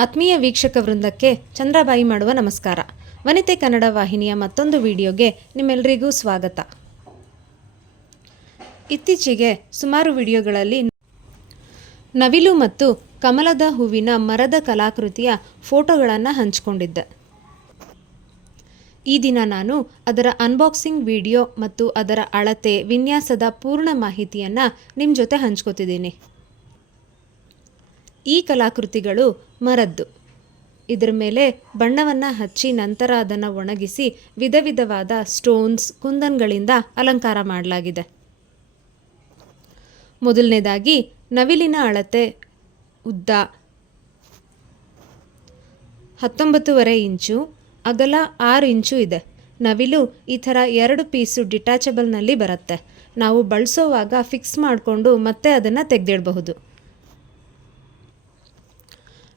ಆತ್ಮೀಯ ವೀಕ್ಷಕ ವೃಂದಕ್ಕೆ ಚಂದ್ರಬಾಯಿ ಮಾಡುವ ನಮಸ್ಕಾರ. ವನಿತೆ ಕನ್ನಡ ವಾಹಿನಿಯ ಮತ್ತೊಂದು ವಿಡಿಯೋಗೆ ನಿಮ್ಮೆಲ್ಲರಿಗೂ ಸ್ವಾಗತ. ಇತ್ತೀಚೆಗೆ ಸುಮಾರು ವಿಡಿಯೋಗಳಲ್ಲಿ ನವಿಲು ಮತ್ತು ಕಮಲದ ಹೂವಿನ ಮರದ ಕಲಾಕೃತಿಯ ಫೋಟೋಗಳನ್ನು ಹಂಚಿಕೊಂಡಿದ್ದೆ. ಈ ದಿನ ನಾನು ಅದರ ಅನ್ಬಾಕ್ಸಿಂಗ್ ವಿಡಿಯೋ ಮತ್ತು ಅದರ ಅಳತೆ ವಿನ್ಯಾಸದ ಪೂರ್ಣ ಮಾಹಿತಿಯನ್ನು ನಿಮ್ಮ ಜೊತೆ ಹಂಚ್ಕೋತಿದ್ದೀನಿ. ಈ ಕಲಾಕೃತಿಗಳು ಮರದ್ದು. ಇದರ ಮೇಲೆ ಬಣ್ಣವನ್ನು ಹಚ್ಚಿ ನಂತರ ಅದನ್ನು ಒಣಗಿಸಿ ವಿಧ ವಿಧವಾದ ಸ್ಟೋನ್ಸ್, ಕುಂದನ್ಗಳಿಂದ ಅಲಂಕಾರ ಮಾಡಲಾಗಿದೆ. ಮೊದಲನೇದಾಗಿ ನವಿಲಿನ ಅಳತೆ ಉದ್ದ. ಹತ್ತೊಂಬತ್ತುವರೆ ಇಂಚು, ಅಗಲ ಆರು ಇಂಚು ಇದೆ. ನವಿಲು ಈ ಥರ ಎರಡು ಪೀಸು ಡಿಟ್ಯಾಚಬಲ್ನಲ್ಲಿ ಬರುತ್ತೆ. ನಾವು ಬಳಸೋವಾಗ ಫಿಕ್ಸ್ ಮಾಡಿಕೊಂಡು ಮತ್ತೆ ಅದನ್ನು ತೆಗೆದಿಡಬಹುದು.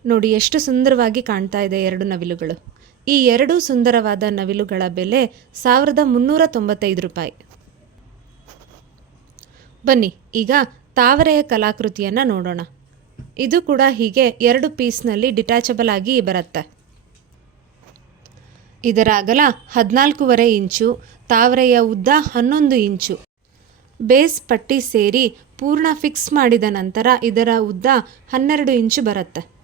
ನೋಡಿ ಎಷ್ಟು ಸುಂದರವಾಗಿ ಕಾಣ್ತಾ ಇದೆ ಎರಡು ನವಿಲುಗಳು. ಈ ಎರಡು ಸುಂದರವಾದ ನವಿಲುಗಳ ಬೆಲೆ ಸಾವಿರದ ಮುನ್ನೂರ ತೊಂಬತ್ತೈದು ರೂಪಾಯಿ. ಬನ್ನಿ, ಈಗ ತಾವರೆಯ ಕಲಾಕೃತಿಯನ್ನು ನೋಡೋಣ. ಇದು ಕೂಡ ಹೀಗೆ ಎರಡು ಪೀಸ್ನಲ್ಲಿ ಡಿಟ್ಯಾಚಬಲ್ ಆಗಿ ಬರುತ್ತೆ. ಇದರ ಅಗಲ ಹದಿನಾಲ್ಕೂವರೆ ಇಂಚು, ತಾವರೆಯ ಉದ್ದ ಹನ್ನೊಂದು ಇಂಚು. ಬೇಸ್ ಪಟ್ಟಿ ಸೇರಿ ಪೂರ್ಣ ಫಿಕ್ಸ್ ಮಾಡಿದ ನಂತರ ಇದರ ಉದ್ದ ಹನ್ನೆರಡು ಇಂಚು ಬರುತ್ತೆ.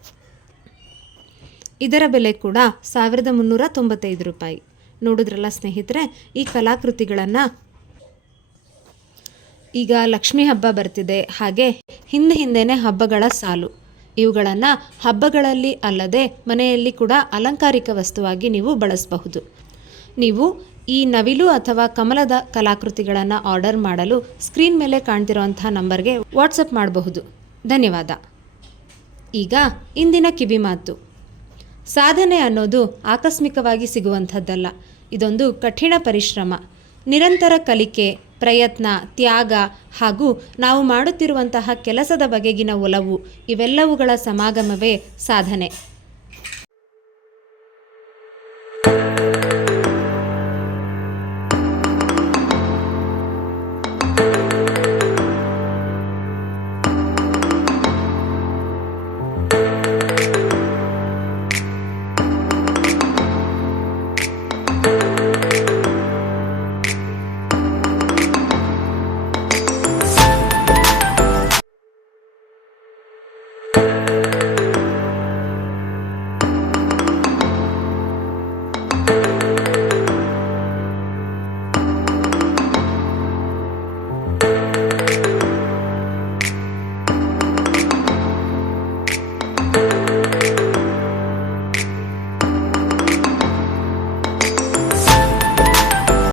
ಇದರ ಬೆಲೆ ಕೂಡ ಸಾವಿರದ ಮುನ್ನೂರ ತೊಂಬತ್ತೈದು ರೂಪಾಯಿ. ನೋಡಿದ್ರಲ್ಲ ಸ್ನೇಹಿತರೆ, ಈ ಕಲಾಕೃತಿಗಳನ್ನು ಈಗ ಲಕ್ಷ್ಮೀ ಹಬ್ಬ ಬರ್ತಿದೆ. ಹಾಗೆ ಹಿಂದೆ ಹಿಂದೆನೇ ಹಬ್ಬಗಳ ಸಾಲು. ಇವುಗಳನ್ನು ಹಬ್ಬಗಳಲ್ಲಿ ಅಲ್ಲದೆ ಮನೆಯಲ್ಲಿ ಕೂಡ ಅಲಂಕಾರಿಕ ವಸ್ತುವಾಗಿ ನೀವು ಬಳಸಬಹುದು. ನೀವು ಈ ನವಿಲು ಅಥವಾ ಕಮಲದ ಕಲಾಕೃತಿಗಳನ್ನು ಆರ್ಡರ್ ಮಾಡಲು ಸ್ಕ್ರೀನ್ ಮೇಲೆ ಕಾಣ್ತಿರುವಂತಹ ನಂಬರ್ಗೆ ವಾಟ್ಸಪ್ ಮಾಡಬಹುದು. ಧನ್ಯವಾದ. ಈಗ ಇಂದಿನ ಕಿವಿಮಾತು. ಸಾಧನೆ ಅನ್ನೋದು ಆಕಸ್ಮಿಕವಾಗಿ ಸಿಗುವಂಥದ್ದಲ್ಲ. ಇದೊಂದು ಕಠಿಣ ಪರಿಶ್ರಮ. ನಿರಂತರ ಕಲಿಕೆ, ಪ್ರಯತ್ನ, ತ್ಯಾಗ ಹಾಗೂ ನಾವು ಮಾಡುತ್ತಿರುವಂತಹ ಕೆಲಸದ ಬಗೆಗಿನ ಒಲವು ಇವೆಲ್ಲವುಗಳ ಸಮಾಗಮವೇ ಸಾಧನೆ.